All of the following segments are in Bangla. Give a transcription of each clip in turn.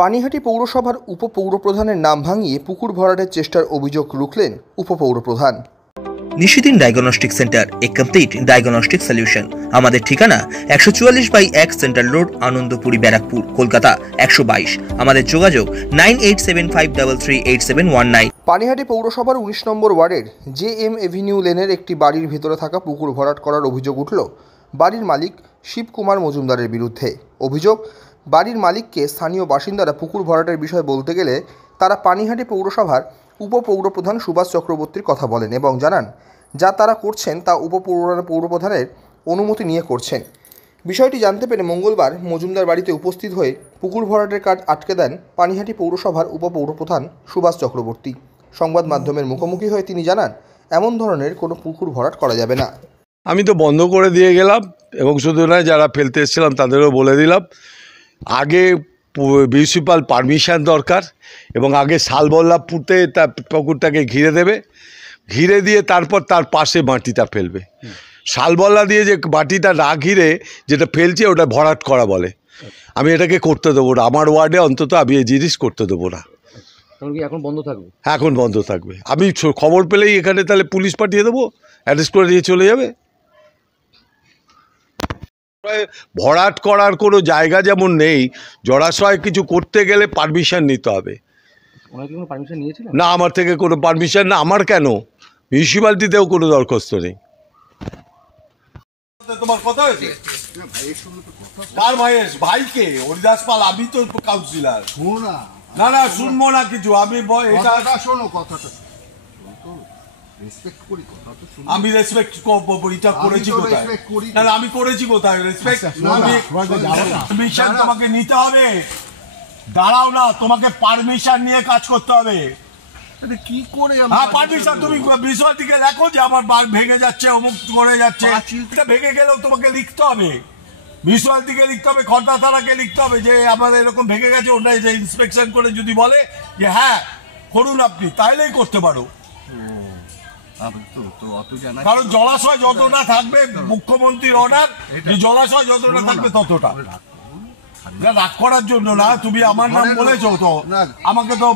পানিহাটি পৌরসভার উপপৌরপ্রধানের নাম ভাঙিয়ে পুকুর ভরাটের চেষ্টার অভিযোগ রুখলেন উপপৌরপ্রধান। নিশিদিন ডায়াগনস্টিক সেন্টার, এ কমপ্লিট ডায়াগনস্টিক সলিউশন। আমাদের ঠিকানা 144/1 সেন্ট্রাল রোড, আনন্দপুরি, ব্যারাকপুর, কলকাতা 122। আমাদের যোগাযোগ 9875338719। পানিহাটি পৌরসভার 19 নম্বর ওয়ার্ডের JM এভিনিউ লেনের একটি বাড়ির ভেতরে থাকা পুকুর ভরাট করার অভিযোগ উঠল বাড়ির মালিক শিবকুমার মজুমদারের বিরুদ্ধে। অভিযোগ, বাড়ির মালিককে স্থানীয় বাসিন্দারা পুকুর ভরাটের বিষয়ে বলতে গেলে তারা পানিহাটি পৌরসভার উপপৌরপ্রধান সুভাষ চক্রবর্তীর কথা বলেন এবং জানান যা তারা করছেন তা পৌরপ্রধানের অনুমতি নিয়ে করছেন। বিষয়টি জানতে পেরে মঙ্গলবার মজুমদার বাড়িতে উপস্থিত হয়ে পুকুর ভরাটের কাজ আটকে দেন পানিহাটি পৌরসভার উপপৌরপ্রধান সুভাষ চক্রবর্তী। সংবাদ মাধ্যমের মুখোমুখি হয়ে তিনি জানান এমন ধরনের কোনো পুকুর ভরাট করা যাবে না। আমি তো বন্ধ করে দিয়ে গেলাম এবং শুধু নয়, যারা ফেলতে এসেছিলাম তাদেরও বলে দিলাম আগে মিউনিসিপ্যাল পারমিশন দরকার এবং আগে শালবল্লা পুঁতে তার পুকুরটাকে ঘিরে দেবে, ঘিরে দিয়ে তারপর তার পাশে মাটিটা ফেলবে। শালবল্লা দিয়ে যে মাটিটা না ঘিরে যেটা ফেলছে ওটা ভরাট করা বলে। আমি এটাকে করতে দেবো না, আমার ওয়ার্ডে অন্তত আমি এই জিনিস করতে দেবো না। এখন বন্ধ থাকবে? এখন বন্ধ থাকবে। আমি খবর পেলেই এখানে তাহলে পুলিশ পাঠিয়ে দেবো, অ্যারেস্ট করে নিয়ে চলে যাবে। ভরাট করার কোনো জায়গা যেমন নেই, জলাশয় কিছু করতে গেলে পারমিশন নিতে হবে। না, আমার থেকে কোনো পারমিশন না। আমার কেন, মিউনিসিপ্যালিটিতেও কোনো দরখাস্ত নেই। তোমার কথা হয়েছে কার ভাইয়ের? ভাইকে হরিদাস পাল, আমি তো কাউন্সিলর। না না, শুনবো না কিছু। আমি শোনো কথাটা, আমি রেসপেক্ট এটা করেছি কোথায়? না আমি করেছি কোথায় রেসপেক্ট? পারমিশন তোমাকে নিতে হবে। দাঁড়াও না, তোমাকে পারমিশন নিয়ে কাজ করতে হবে। কি করে পারমিশন তুমি বিষয় দিকে দেখো যে আমার ভেঙে যাচ্ছে, অমুক করে যাচ্ছে, ভেঙে গেলেও তোমাকে লিখতে হবে, মিউনিসিপাল দিকে লিখতে হবে, খড়দা থানাকে লিখতে হবে যে আমার এরকম ভেঙে গেছে। ওটা যে ইন্সপেকশন করে যদি বলে যে হ্যাঁ করুন আপনি, তাইলেই করতে পারো। কারণ জলাশয় যতটা থাকবে, মুখ্যমন্ত্রীর অর্ডার, জলাশয় যতটা থাকবে ততটা। রাগ করার জন্য না, তুমি আমার নাম বলেছো তো, আমাকে তো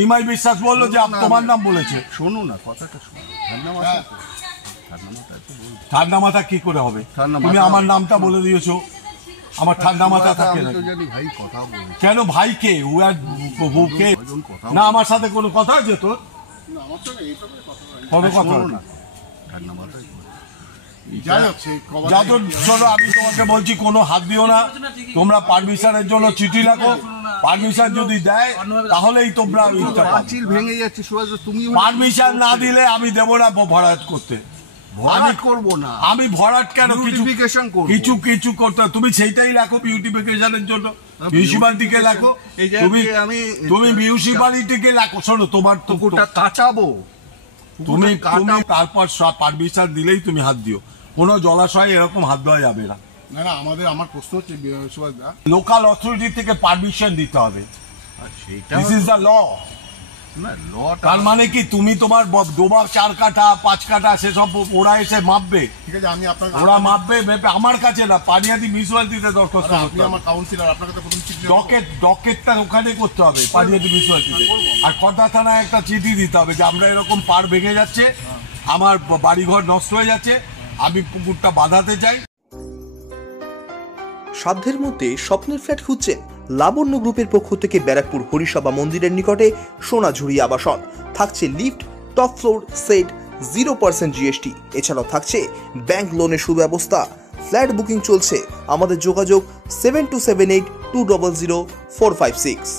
নিমাই বিশ্বাস বললো যে তোমার নাম বলেছে। শোনো না কথাটা, ঠান্ডা মাথা কি করে হবে? তুমি আমার নামটা বলে দিয়েছো, আমার ঠান্ডা মাথা থাকে না কেন? ভাইকে না, আমার সাথে কোনো কথা আছে তোর? কোনো কথা না। আমি তোমাকে বলছি কোনো হাত দিও না। তোমরা পারমিশনের জন্য চিঠি লেখো, পারমিশন যদি দেয় তাহলেই তোমরা ভেঙে যাচ্ছে। পারমিশন না দিলে আমি দেবো না ভরাট করতে। ভরাট করবো না আমি। ভরাট কেন? কিছু কিছু করতে তুমি সেইটাই লেখো বিউটিফিকেশনের জন্য। মিউনিসিপালিটিকে লেখো, তুমি মিউনিসিপালিটিকে লেখো। শোনো, তোমার তো কাটাবো, তুমি তারপর পারমিশন দিলেই তুমি হাত দিও। কোনো জলাশয়ে এরকম হাত দেওয়া যাবে না। না আমার প্রশ্ন হচ্ছে লোকাল অথরিটি থেকে পারমিশন দিতে হবে। This is the law. তার মানে কি তুমি তোমার ডোবা 4 কাঠা 5 কাঠা সেসব ওরা এসে মাপবে? ঠিক আছে, আমি আপনার ওরা মাপবে আমার কাছে না, পানিহাটি মিউনিসিপ্যালিটিতে দরখাস্ত করতে হবে। আমার কাউন্সিলর, আপনাকে তো প্রথম চিঠি ডকেটটা ওখানে করতে হবে পানিহাটি মিউনিসিপ্যালিটিতে। আর খড়দা থানায় একটা চিঠি দিতে হবে যে আমরা এরকম পার ভেঙে যাচ্ছে, আমার বাড়িঘর নষ্ট হয়ে যাচ্ছে, আমি পুকুরটা বাঁধাতে চাই। সাধ্যের মধ্যে স্বপ্নের ফ্ল্যাট খুঁজছেন? লাবণ্য গ্রুপের পক্ষ থেকে ব্যারাকপুর হরিসভা মন্দিরের নিকটে সোনাঝুরি আবাসন। থাকছে lift, top floor, set, 0% GST। এছাড়াও থাকছে ব্যাংক লোনের সুব্যবস্থা। ফ্ল্যাট বুকিং চলছে। আমাদের যোগাযোগ 7278200456।